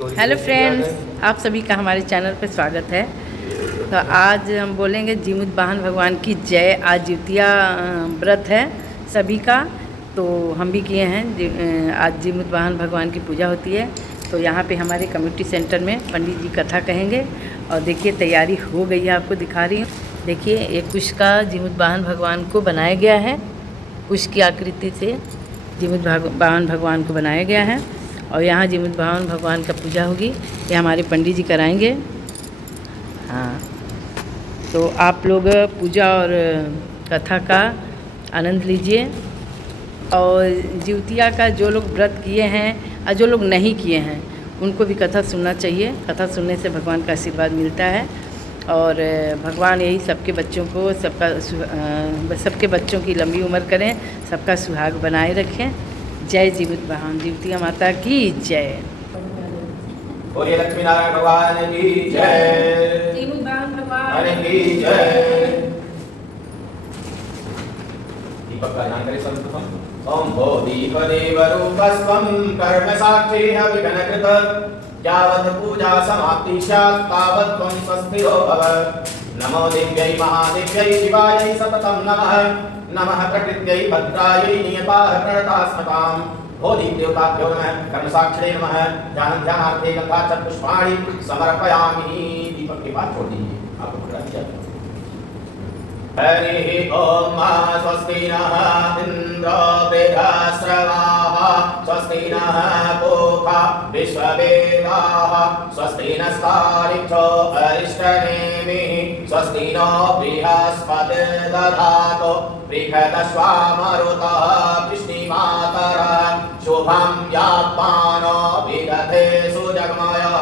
Hello friends, आप सभी का हमारे चैनल पर स्वागत है। तो आज हम बोलेंगे जीमुत वाहन भगवान की जय। आज जितिया व्रत है सभी का, तो हम भी किए हैं। आज जीमुत वाहन भगवान की पूजा होती है। तो यहाँ पे हमारे कम्युनिटी सेंटर में पंडित जी कथा कहेंगे। और देखिए तैयारी हो गई है, आपको दिखा रही हूँ। देखिए एक कुश का जीमुत वाहन भगवान को बनाया गया है। कुश की आकृति से जीमुत वाहन भगवान को बनाया गया है। और यहाँ जीमुत वाहन भगवान का पूजा होगी, ये हमारे पंडित जी कराएंगे। हाँ, तो आप लोग पूजा और कथा का आनंद लीजिए। और जितिया का जो लोग व्रत किए हैं और जो लोग नहीं किए हैं उनको भी कथा सुनना चाहिए। कथा सुनने से भगवान का आशीर्वाद मिलता है। और भगवान यही सबके बच्चों को सबके बच्चों की लंबी उम्र करें, सबका सुहाग बनाए रखें। जय जीमुत वाहन जितिया माता की जय। बोलिए लक्ष्मी नारायण भगवान की जय। जीमुत वाहन भगवान की जय। दीपक का नाम करें सर्वप्रथम। ओम भो दीपदेव रूपस्वं कर्म साक्षी अभिघ्नकृत यावत् पूजा समाप्ति स्यात् तावत् त्वं स्वस्तिरो भव। नमो दिव्यै महादिव्यै शिवायै सततं नमः। नमः प्रकृत्यै भद्रायै नियताः प्रणतास्मताम्। भो देवताभ्यो नमः। कर्मसाक्षिणे नमः। ध्यानार्थे गंगाचल पुष्पाणि समर्पयामि। दीपक के बाद छोड़ दीजिए, आपको पकड़ा दिया। हरि ओम स्वस्ति नः इंद्रो वृहस्रवाः स्वस्ति नः पूषा विश्ववेदाः स्वस्ति नस्तारिक्षो अरिष्टनेमिः स्वस्ति नो बृहस्पतिर्दधातु बृहदश्वामरुतः वृष्णिमातरः शुभं यात्मानो विदधे सुजग्मयः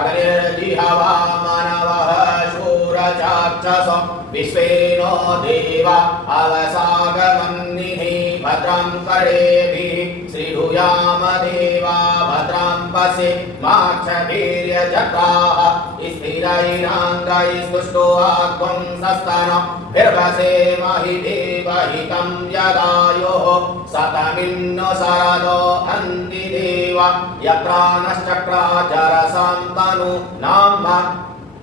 अग्निर्जिह्वा मानवः शूरचाक्षसो विश्वेनो देवा अवसागमन्निः भद्रं कर्णेभिः श्रीभूयाम देवा भद्रं पश्येमाक्षवीर्यजत्राः स्थिरैराङ्गैस्तुष्टुवाग्वं सस्तनो भिर्वसेमहि देवहितं यदायोः शतमिन्नो शरदो अन्ति देवा यत्रा नश्चक्राचरसां तनु नाम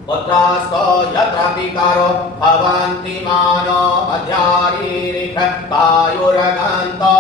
पुत्रास्तो यत्र पितरो भवन्ति मानो मध्यारीरिख कायुरगन्तो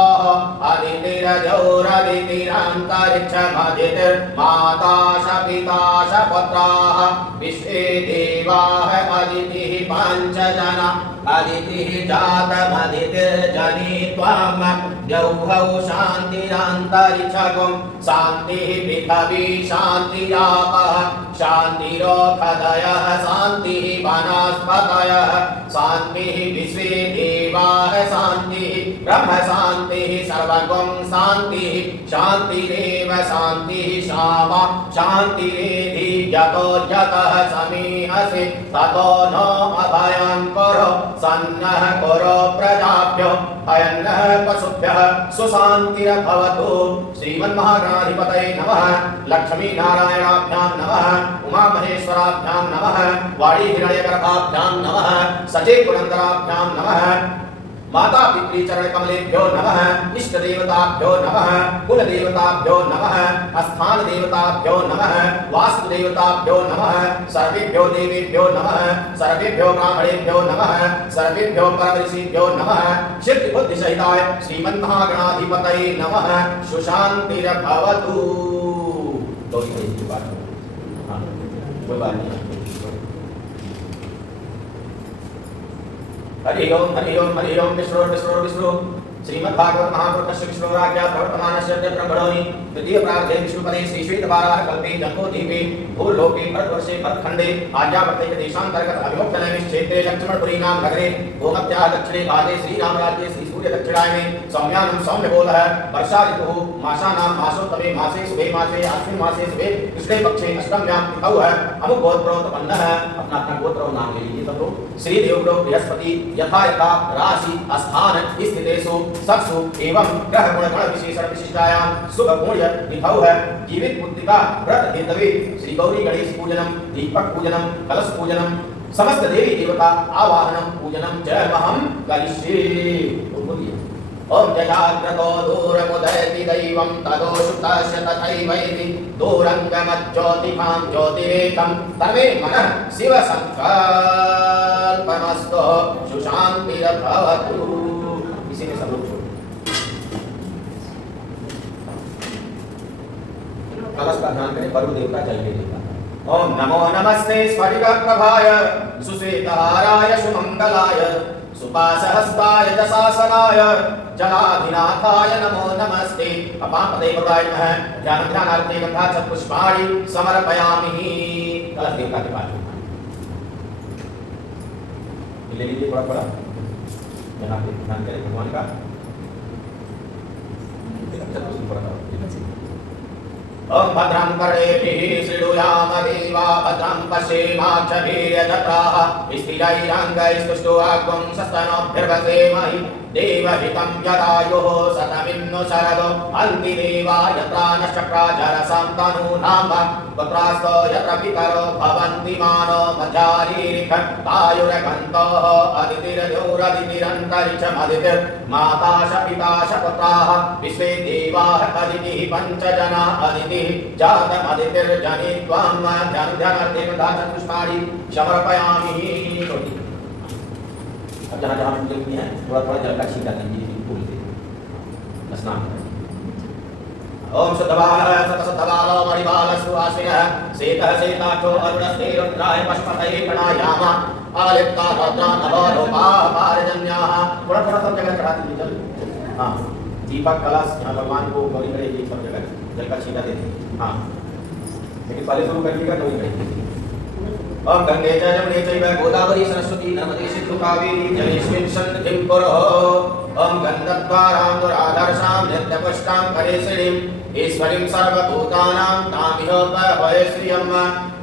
अदितिरजौरदितिरन्तरिक्षमदितिर्माता श पिता श पुत्राः विश्वे देवाः अदितिः पञ्चजना अदितिः जातमदितिर्जनी त्वं द्यौः शान्तिरन्तरिक्षगुं शान्तिः पृथिवी शान्तिरापः शान्तिरोषधयः शान्तिः वनस्पतयः शान्तिः विश्वे देवाः शान्तिः ब्रह्म शान्तिः सर्वगुं शान्तिः शान्तिरेव शान्तिः शामा शान्तिरेधि यतो यतः समीहसि ततो नो अभयं कुरु सन्नः कुरु प्रजाभ्यो भयन्नः पशुभ्यः सुशान्तिर्भवतु। श्रीमन्महागणाधिपतये नमः। लक्ष्मी नारायणाभ्यां नमः। उमामहेश्वराभ्यां नमः। वाणी हिरण्यगर्भाभ्यां नमः। सचे पुरन्दराभ्यां नमः। माता पितृ चरण कमलेभ्यो नमः। इष्ट देवताभ्यो नमः। कुल देवताभ्यो नमः। स्थान देवताभ्यो नमः। वास्तु देवताभ्यो नमः। सर्वेभ्यो देवेभ्यो नमः। सर्वेभ्यो ब्राह्मणेभ्यो नमः। सर्वेभ्यो परमऋषिभ्यो नमः। सिद्धि बुद्धि सहिताय श्रीमन्महागणाधिपतये नमः। सुशान्तिर्भवतु। कोई बात नहीं। हरि ओम विष्णु श्रीमद्भागवत महापुरुषस्य विष्णुराज्ञा प्रवर्तमानस्य ब्रह्मणोनि द्वितीय प्रार्थे विष्णुपदे श्रीश्वेतवाराः कल्पे जम्बूद्वीपे भूलोके भरतवर्षे भरतखण्डे आज्ञावर्ते देशान्तर्गत अविभक्तनैमिश्चेत्रे लक्ष्मणपुरी नाम नगरे भूमध्याः दक्षिणे भागे श्रीरामराज्ये श्रीसूर्य दक्षिणायने सौम्यानं सौम्यबोधः वर्षा ऋतुः मासानां मासोत्तमे मासे शुभे मासे अश्विन मासे शुभे कृष्णे पक्षे अष्टम्यां तिथौ है अमुक गोत्रोत्पन्नः। अपना अपना गोत्र और नाम ले लीजिए सब लोग। श्री देवगुरु बृहस्पति यथा यथा राशि स्थान स्थितेषु सत्सु एवं ग्रह गुण गण विशेषण विशिष्टायां शुभ पुण्य तिथौ है जीवित पुत्रिका व्रत हेतवे श्री गौरी गणेश पूजनम दीपक पूजनम कलश पूजनम समस्त देवी देवता आवाहनम पूजनम च महं करिष्ये। ओम जयाग्रतो दूरमुदयति दैवं तदोषुतस्य तथैवैति दूरंगमज्योतिकां ज्योतिरेकं तमे मनः शिव संकल्पमस्तु सुशांतिर्भवतु। इसी में सब लोग छोड़ कलश का ध्यान करें। परम देवता जल के देवता। ओम नमो नमस्ते स्फटिक प्रभाय सुश्वेतहाराय सुमंगलाय सुपाशहस्ताय दशासनाय जलाधिनाथाय नमो नमस्ते। अपापदे प्रदाय नमः। ध्यान ध्यानार्थे गंधा पुष्पाणि समर्पयामि। कलश देवता के पास ले लीजिए थोड़ा थोड़ा। यहाँ पे ध्यान करें भगवान का। ओम भद्रं कर्णेभिः शृणुयामदेवा भद्रं पश्येमाक्षभिर्यजत्राः स्थिरैरङ्गैस्तुष्टुवाग्ं सस्तनोभिर्वसेमहि देवहितं यदायुः शतमिन्नु शरदो अन्ति देवा यत्रा नश्चक्राजरसं तनूनां पुत्रास्तो यत्र पितरो भवन्ति मानो मध्यारीरिखतायुरकन्तोः अदितिरजोरदितिरन्तरिक्षमदितिर्माता च पिता च पुत्राः विश्वे देवाः अदितिः पञ्चजना अदितिः जातमदितिर्जनित्वं ध्यानार्थे चतुष्पाणि समर्पयामि। अब जहाँ जहाँ पूजा की है थोड़ा थोड़ा जल का छींटा दीजिए फूल से स्नान करें। ओम शुद्धबालः सतसतबालो मणिबालः सुवासिनः सेतः सेताक्षो अरुणस्ते रुद्राय पशुपतये प्रणायामः आलिप्ता भद्रा नवरूपाः पारजन्याः। थोड़ा थोड़ा सब जगह चढ़ा दीजिए जल। हाँ दीपक कलश यहाँ भगवान को गौरी करेगी सब जगह जल का छींटा देते। हाँ लेकिन पहले शुरू करिएगा तो ही करेंगे। ओम गंगे च यमुने चैव गोदावरी सरस्वती नर्मदे सिंधु कावेरी जलेस्मिन् सन्निधिं कुरु। ओम गन्धद्वारां दुराधर्षां नित्यपुष्टां करेशिणीं ईश्वरीं सर्वभूतानां तामिह वये श्रियं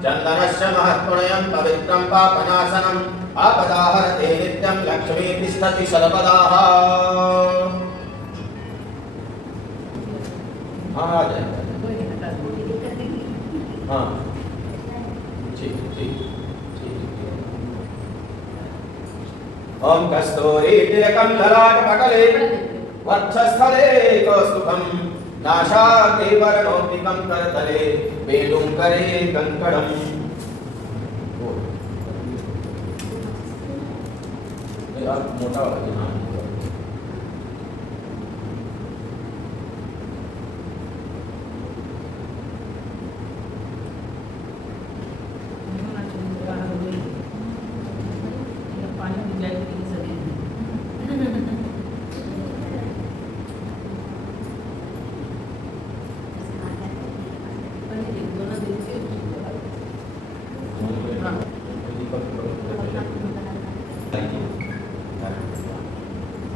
चन्दनस्य महत्पुण्यं पवित्रं पापनाशनम् आपदाहरते नित्यं लक्ष्मी तिष्ठति सर्वदाः। हाँ आ जाए। हाँ ठीक ठीक। ओम कस्तूरी तिलकं ललाटपटले वक्षस्थले कौस्तुभं नासाग्रे वर्णोत्तिकं करतले वेणुं करे कंकणम्। मोटा वाला जी। हाँ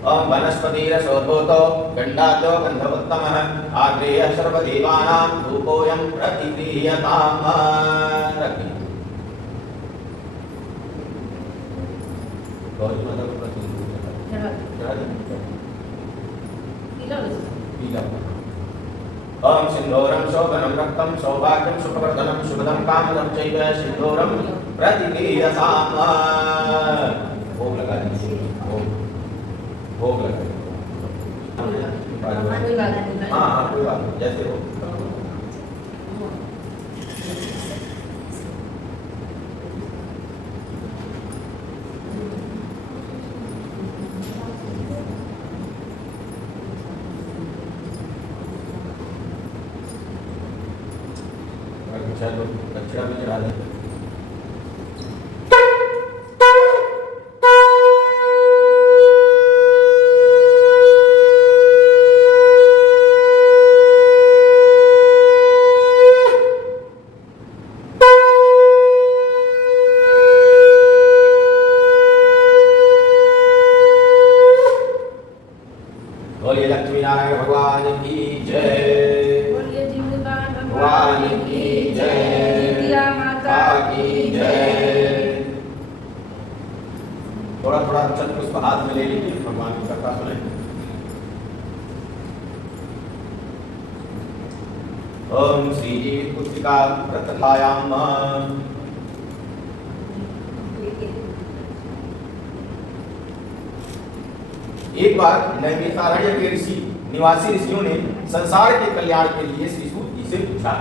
ओम वनस्पतिरसोद्भूतो गंडाद्यो गंधवत्तमः आग्नेयः सर्वदेवानां धूपोऽयं प्रतिगृह्यताम्। ओम सिंदूरं शोभनं रक्तं सौभाग्यं सुखवर्धनं शुभदं कामदं चैव सिंदूरं प्रतिगृह्यताम्। भोग लगा दीजिए। भोग लगा। हाँ हाँ कोई बात नहीं जैसे हो। चलो दक्षिणा भी चढ़ा देते। बोलिए लक्ष्मी नारायण भगवान की जय। बोलिए जीवदान भगवान की जय। जितिया माता की जय। थोड़ा थोड़ा चंद्र पुष्प हाथ में ले लीजिए भगवान की कथा सुने। ओम श्री जी पुस्तिका प्रकथायाम एक बार नैमिषारण्य के ऋषि निवासी ऋषियों ने संसार के कल्याण के लिए श्री सूत जी से पूछा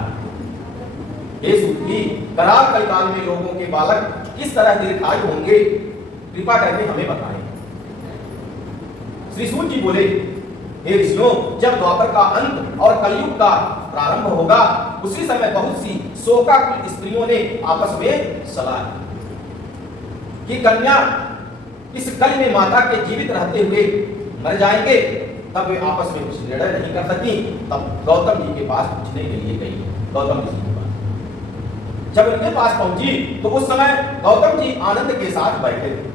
हे सूत जी, कराल कलिकाल में लोगों के बालक किस तरह दीर्घायु होंगे, कृपा करके हमें बताएं। श्री सूत जी बोले, हे ऋषियों, जब द्वापर का अंत और कलयुग का प्रारंभ होगा, उसी समय बहुत सी शोकाकुल स्त्रियों ने आपस में सलाह कि कन्या इस कल में माता के जीवित रहते हुए मर जाएंगे। तब वे आपस में कुछ निर्णय नहीं कर सकी। तब गौतम जी के पास पूछने के लिए गई। गौतम जी के पास जब उनके पास पहुंची तो उस समय गौतम जी आनंद के साथ बैठे थे।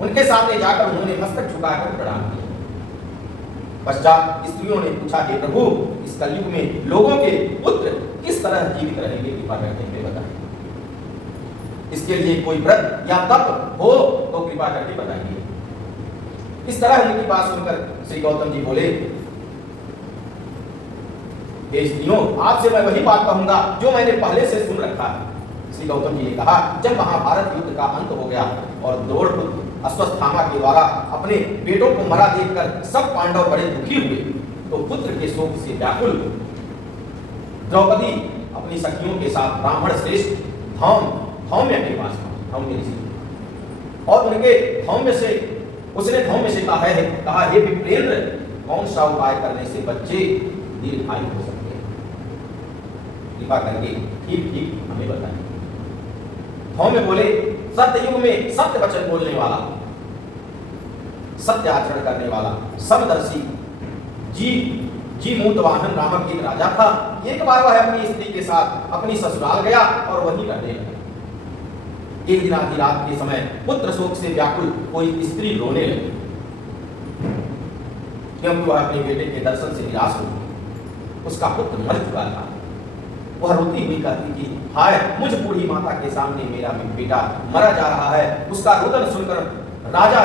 उनके सामने जाकर उन्होंने मस्तक झुकाकर प्रणाम किया। पश्चात स्त्रियों ने पूछा कि प्रभु, इस कलयुग में लोगों के पुत्र किस तरह जीवित रहेंगे, कृपा करके हमें बताएं। इसके लिए कोई व्रत या तप हो तो कृपा करके बताइए। इस तरह उनकी बात सुनकर श्री गौतम जी बोले, हे स्त्रियों, आपसे मैं वही बात कहूंगा जो मैंने पहले से सुन रखा है। श्री गौतम जी ने कहा, जब महाभारत युद्ध का अंत हो गया और द्रोण अश्वत्थामा के द्वारा अपने बेटों को मरा देखकर सब पांडव बड़े दुखी हुए, तो पुत्र के शोक से व्याकुल द्रौपदी अपनी सखियों के साथ ब्राह्मण श्रेष्ठ धौम्य के पास धौम्य ऋषि और उनके उसने धौम्य से कहा, हे विप्रेंद्र, कौन सा उपाय करने से बच्चे दीर्घायु हो सकते हैं, कृपा करके ठीक हमें बताएं। धौम्य बोले, सत्ययुग में सत्य वचन बोलने वाला, सत्य आचरण करने वाला, समदर्शी जी मूतवाहन नामक एक राजा था। एक बार वह अपनी स्त्री के साथ अपनी ससुराल गया और वहीं रहने लगा। एक दिन आधी रात के समय पुत्र शोक से व्याकुल कोई स्त्री रोने लगी, क्योंकि वह अपने बेटे के दर्शन से निराश हो गई। उसका पुत्र मर चुका था। वह रोती हुई कहती कि हाय, मुझ बूढ़ी माता के सामने मेरा बेटा मरा जा रहा है। उसका रोदन सुनकर राजा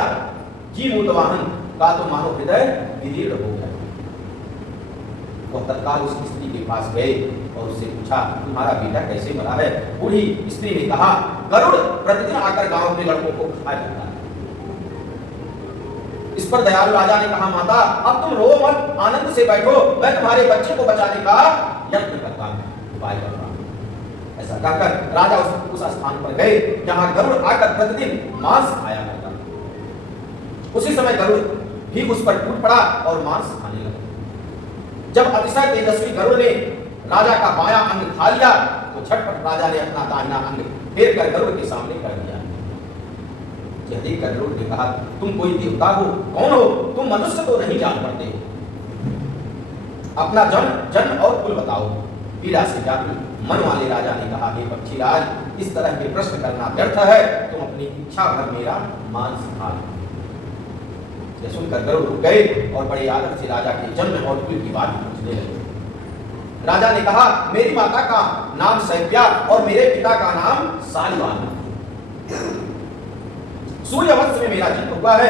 जी मूतवाहन का तो मानो हृदय विदीर्ण हो गया। वह तत्काल उस स्त्री के पास गए और उससे पूछा, तुम्हारा बेटा कैसे मरा है? बूढ़ी स्त्री ने कहा, गरुड़ प्रतिदिन आकर गांव के लड़कों को खा जाता है। इस पर दयालु राजा ने कहा, माता, अब तुम रो मत, आनंद से बैठो, मैं तुम्हारे बच्चे को बचाने का यत्न करता हूं, उपाय कर रहा हूं। ऐसा कहकर राजा उस स्थान पर गए जहां गरुड़ आकर प्रतिदिन मांस खाया करता था। उसी समय गरुड़ भी उस पर टूट पड़ा और मांस खाने लगा। जब अतिशय तेजस्वी गरुड़ ने राजा का बायां अंग खा लिया तो झटपट राजा ने अपना दाहिना अंग फेर कर गरुड़ के सामने कर दिया। यह देखकर गरुड़ ने कहा, तुम कोई देवता हो? कौन हो तुम? मनुष्य तो नहीं जान पड़ते हो। अपना जन्म और कुल बताओ। पीड़ा से व्याकुल मन वाले राजा ने कहा, हे पक्षीराज, इस तरह के प्रश्न करना व्यर्थ है। तुम अपनी इच्छा भर मेरा मांस खा लो। यह सुनकर गरुड़ रुक गए और बड़े आदर से राजा के जन्म और कुल की बात पूछने लगे। राजा ने कहा, मेरी माता का नाम सैप्या और मेरे पिता का नाम सालिवान। सूर्यवंश में मेरा जन्म हुआ है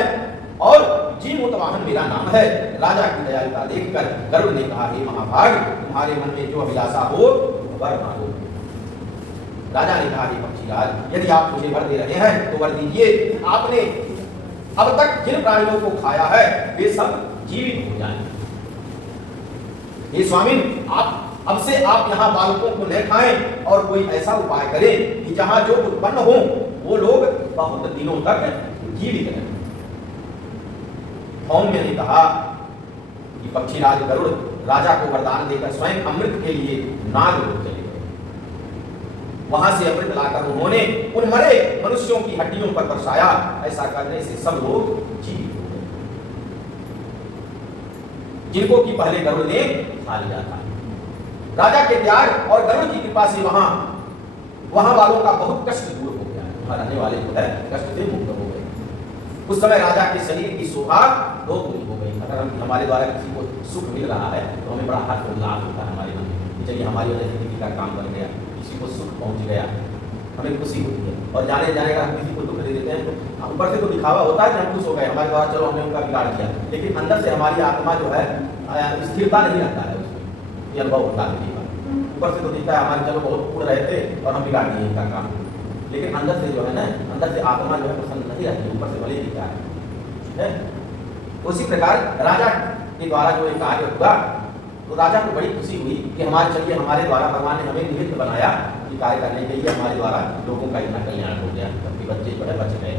और जी मूतवाहन मेरा नाम है। राजा की दयालुता देखकर गरुड़ ने कहा, हे महाभाग, तुम्हारे मन में जो अभिलाषा हो वर मांगो। राजा ने कहा, हे पक्षीराज, यदि आप मुझे वर दे रहे हैं तो वर दीजिए। आपने अब तक जिन प्राणियों को खाया है वे सब जीवित हो जाएं। हे स्वामी, अब से आप यहाँ बालकों को न खाएं और कोई ऐसा उपाय करें कि जहाँ जो उत्पन्न हो वो लोग बहुत दिनों तक जीवित रहें। धौम्य ने कहा कि पक्षीराज गरुड़ राजा को वरदान देकर स्वयं अमृत के लिए नागलोक चले गए। वहां से अमृत लाकर उन्होंने उन मरे मनुष्यों की हड्डियों पर बरसाया। ऐसा करने से सब लोग जीवित हो गए जिनको कि पहले गरुड़ ने खा लिया था। राजा के त्याग और गरुड़ की कृपा से वहां वालों का बहुत कष्ट दूर हो गया। वहां रहने वाले जो है कष्ट से मुक्त हो गए। उस समय राजा के शरीर की शोभा दो पूरी हो गई। अगर हमारे द्वारा किसी को सुख मिल रहा है तो हमें बड़ा हर्ष और लाभ होता है हमारे मन में। चलिए, हमारी वजह से किसी का काम बन गया, किसी को सुख पहुंच गया, हमें खुशी होती है। और जाने का हम किसी को दुख दे देते हैं तो ऊपर से तो दिखावा होता है कि हम खुश हो गए, हमारे द्वारा चलो हमने उनका बिगाड़ दिया, लेकिन अंदर से हमारी आत्मा जो है स्थिरता नहीं रहता है उसमें। ये अनुभव होता है। ऊपर से तो दिखता है हमारे चलो बहुत पूर्ण रहे थे और हम बिगाड़ दिए इनका काम, लेकिन अंदर से जो है ना, अंदर से आत्मा जो है प्रसन्न नहीं रहती, ऊपर से भले दिखता है। उसी प्रकार राजा के द्वारा जो एक कार्य हुआ तो राजा को बड़ी खुशी हुई कि हमारे द्वारा भगवान ने हमें निमित्त बनाया कि कार्य करने के लिए, हमारे द्वारा लोगों का इतना कल्याण हो गया, सबके बच्चे बड़े बच गए।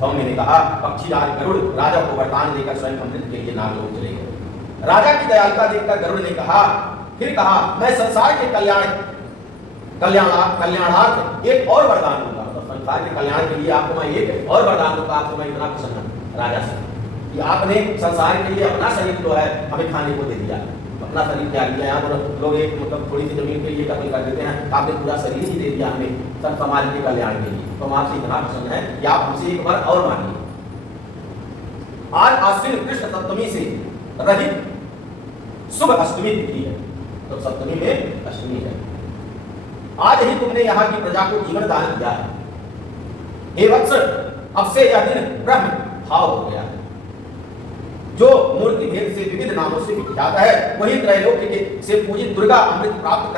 धौम्य ने कहा, पक्षीराज गरुड़ राजा को वरदान देकर स्वयं अमृत के लिए नागलोक चले गए। राजा की दयालुता देखकर गरुड़ ने कहा, फिर कहा, मैं संसार के कल्याणार्थ एक और वरदान दूंगा। तो संसार के कल्याण के लिए आपको मैं एक और वरदान दूंगा। आपको मैं इतना प्रसन्न हूं राजा से कि आपने संसार के लिए अपना शरीर जो है हमें खाने को दे दिया, अपना शरीर त्याग दिया। यहाँ पर लोग एक मतलब थोड़ी सी जमीन के लिए कत्ल कर देते हैं, आपने पूरा शरीर ही दे दिया हमें सब समाज के कल्याण के लिए। तो हम आपसे इतना प्रसन्न है कि आप हमसे एक बार और मानिए। आज आश्विन कृष्ण सप्तमी से रहित शुभ अष्टमी तिथि है, तो सप्तमी में अष्टमी है। आज ही तुमने यहाँ की प्रजा को जीवन दान किया है। हे वत्स, अब से यह दिन ब्रह्म भाव हो गया है। जो मूर्ति भेद से विविध नामों से विख्यात है, वही त्रैलोक्य के से पूजित दुर्गा अमृत प्राप्त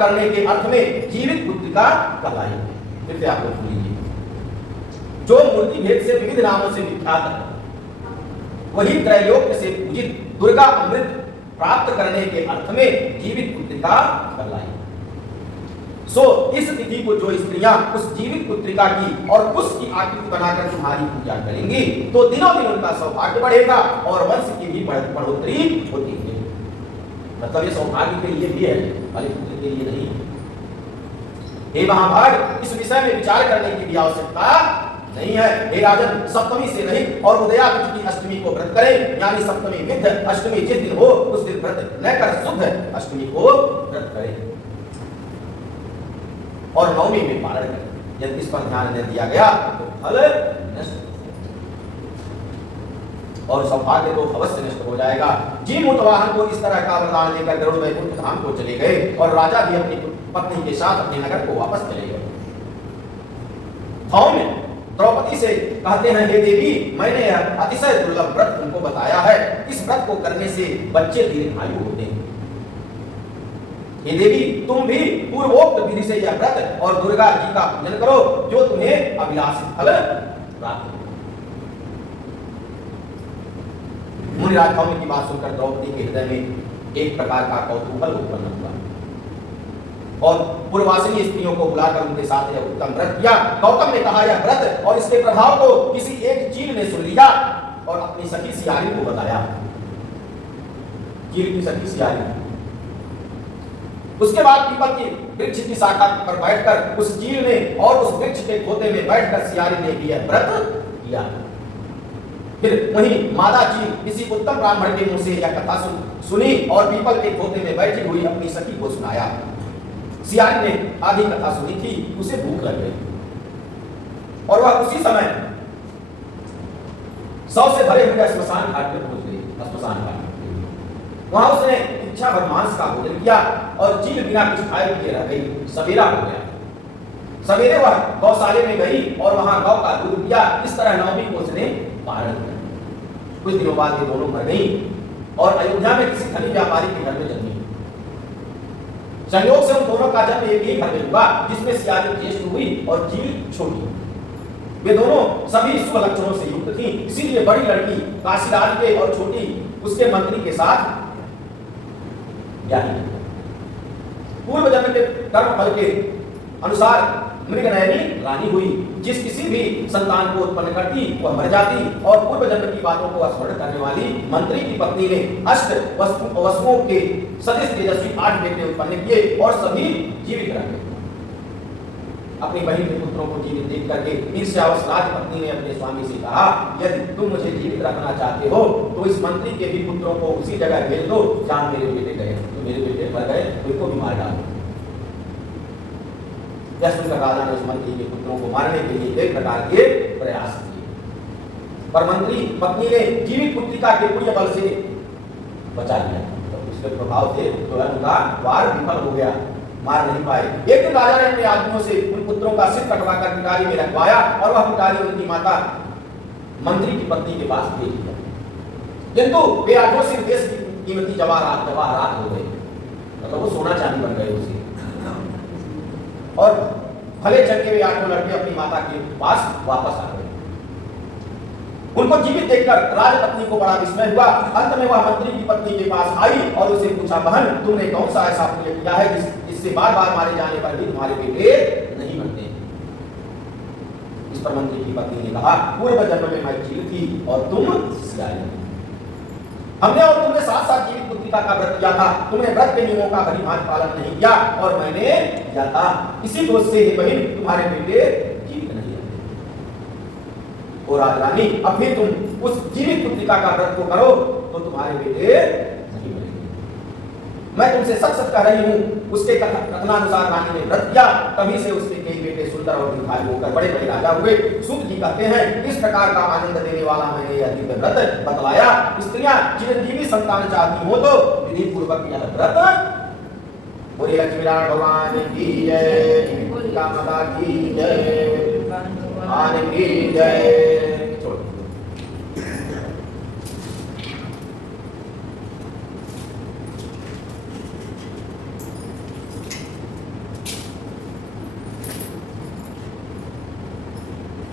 करने के अर्थ में जीवित पुत्रिका कहलाई है। फिर से आप लोग सुन लीजिए। जो मूर्ति भेद से विविध नामों से विख्यात है, वही त्रैलोक्य से पूजित दुर्गा अमृत प्राप्त करने के अर्थ में जीवित पुत्रिका कहलाई। सो इस तिथि को जो स्त्रियां उस जीवित पुत्रिका की और उसकी आकृति बनाकर तुम्हारी पूजा करेंगी, तो दिनों दिन उनका सौभाग्य बढ़ेगा और वंश की भी बढ़ोतरी होती है। मतलब ये सौभाग्य के लिए भी है, खाली पुत्र के लिए नहीं। हे महाभाग, इस विषय में विचार करने की भी आवश्यकता नहीं है। हे राजन, सप्तमी से रहित और उदया तिथि की अष्टमी को व्रत करें, यानी सप्तमी विध अष्टमी जिस दिन हो उस दिन व्रत न कर शुद्ध अष्टमी को व्रत करें और नवमी में पालन करें। यदि इस पर ध्यान न दिया गया तो फल नष्ट और सौभाग्य तो अवश्य नष्ट हो जाएगा। जीमूतवाहन को इस तरह का वरदान देकर गरुड़ वैकुंठ धाम को चले गए और राजा भी अपनी पत्नी के साथ अपने नगर को वापस चले गए। धौम्य द्रौपदी से कहते हैं, हे देवी, मैंने यह अतिशय दुर्लभ व्रत तुमको बताया है। इस व्रत को करने से बच्चे दीर्घायु होते हैं। हे देवी, तुम भी पूर्वोक्त विधि से यह व्रत और दुर्गा जी का पूजन करो, जो तुम्हें अभिलाषित फल प्राप्त हो। मुनिराज धौम्य की बात सुनकर द्रौपदी के हृदय में एक प्रकार का कौतूहल उत्पन्न हुआ और पूर्वासिनी स्त्रियों को बुलाकर उनके साथ यह उत्तम व्रत किया। गौतम ने कहा, यह व्रत और इसके प्रभाव को किसी एक चील ने सुन लिया और अपनी सखी सियारी को बताया। चील की सखी सियारी। उसके बाद पीपल की वृक्ष की शाखा पर बैठकर उस चील ने और उस वृक्ष के खोते में बैठकर सियारी ने भी यह व्रत किया। फिर वहीं मादा चील किसी उत्तम ब्राह्मण के मुंह से यह कथा सुनी और पीपल के खोते में बैठी हुई अपनी सखी को सुनाया। सियारी ने आधी कथा सुनी थी, उसे भूख लग गई और वह उसी समय 100 से भरे हुए श्मशान घाट पर पहुंच गई। श्मशान घाट वहां उसने इच्छा भर मांस का भोजन किया और चील बिना कुछ खाए पिए रह गई। सवेरा हो गया। सवेरे वह गौशाले में गई और वहां गौ का दूध पिया। इस तरह नवमी को उसने पारण किया। कुछ दिनों बाद ये दोनों मर गई और अयोध्या में किसी धनी व्यापारी के घर में जन्मी। संयोग से उन दोनों का जन्म एक ही घर में हुआ, जिसमें सियारी ज्येष्ठ हुई और चील छोटी। वे दोनों सभी शुभ लक्षणों से युक्त थी, इसीलिए बड़ी लड़की काशीराज के और छोटी उसके मंत्री के साथ पूर्व जन्म के कर्म फल के अनुसार मृगनयनी रानी हुई। जिस किसी भी संतान को उत्पन्न करती वह मर जाती और पूर्व जन्म की बातों को स्मरण करने वाली मंत्री की पत्नी ने अष्ट वसुओं के सदस्य तेजस्वी 8 बेटे उत्पन्न किए और सभी जीवित रहे। अपनी बहन के पुत्रों को जीवित देख करके ईर्ष्यावश राजपत्नी ने अपने स्वामी से कहा, यदि तुम मुझे जीवित रखना चाहते हो तो इस मंत्री के भी पुत्रों को उसी जगह भेज दो जहां मेरे बेटे गए। तो मेरे बेटे मर गए, उनको भी मार डालो। यह सुनकर राजा ने उस मंत्री के पुत्रों को मारने के लिए कई प्रकार के प्रयास किए, पर मंत्री पत्नी ने जीवित पुत्रिका के पुण्य बल से बचा लिया। तो उसके प्रभाव से उनका वार विफल हो गया, मार नहीं पाए। एक दिन राजा ने अपने आदमियों से उन पुत्रों का सिर कटवाकर पिटारी में रखवाया और वह पिटारी उनकी माता मंत्री की पत्नी के पास भेज दिया। किंतु वे आठों सिर देश की कीमती जवाहरात हो गए, मतलब वो सोना चांदी बन गए उसे। और भले चढ़के हुए 8 लड़के अपनी माता के पास वापस आ गए। उनको जीवित देखकर राजपत्नी को बड़ा विस्मय हुआ। अंत में वह मंत्री की पत्नी के पास आई और उसे पूछा, बहन तुमने कौन सा ऐसा पुण्य किया है जिससे बार बार मारे जाने पर भी तुम्हारे बेटे नहीं बनते? इस पर मंत्री की पत्नी ने कहा, पूर्व जन्म में मैं चील थी और तुम सियारी। हमने और तुमने साथ साथ जीवित पुत्रिका का व्रत किया था। तुमने व्रत के नियमों का भली भांति पालन नहीं किया और मैंने किया था। इसी दोष से बहन तुम्हारे बेटे जीवित नहीं है। और राजरानी, अब फिर तुम उस जीवित पुत्रिका का व्रत को करो तो तुम्हारे बेटे नहीं बनेंगे। मैं तुमसे सच सच कह रही हूँ। उसके कथनानुसार रानी ने व्रत किया, तभी से उसके कई बेटे सुंदर और दीर्घायु होकर बड़े बड़े राजा हुए। सूत जी कहते हैं, इस प्रकार का आनंद देने वाला मैंने यह दिव्य व्रत बतलाया। स्त्रियां चिरंजीवी संतान चाहती हो तो विधि पूर्वक यह व्रत। बोलिए लक्ष्मी नारायण भगवान की जय, माता की जय, भगवान की जय।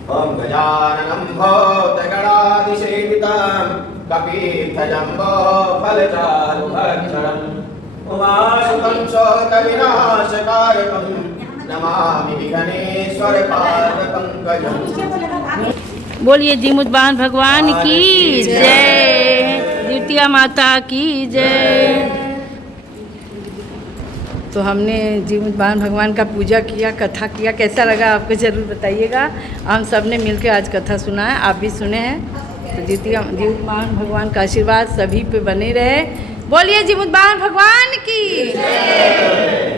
ओम गजाननं भूतगणाधिसेवितं कपीर्थजम्बो फलचारुभक्षणं उमासुतं शोकविनाशकारकं नमामि विघ्नेश्वरपादपङ्कजम्। बोलिए जीमुत वाहन भगवान की जय, द्वितीया माता की जय। तो हमने जीमुत वाहन भगवान का पूजा किया, कथा किया। कैसा लगा आपको ज़रूर बताइएगा। हम सब ने मिलकर आज कथा सुना है, आप भी सुने हैं। तो जीमुत वाहन भगवान का आशीर्वाद सभी पे बने रहे। बोलिए जीमुत वाहन भगवान की जय।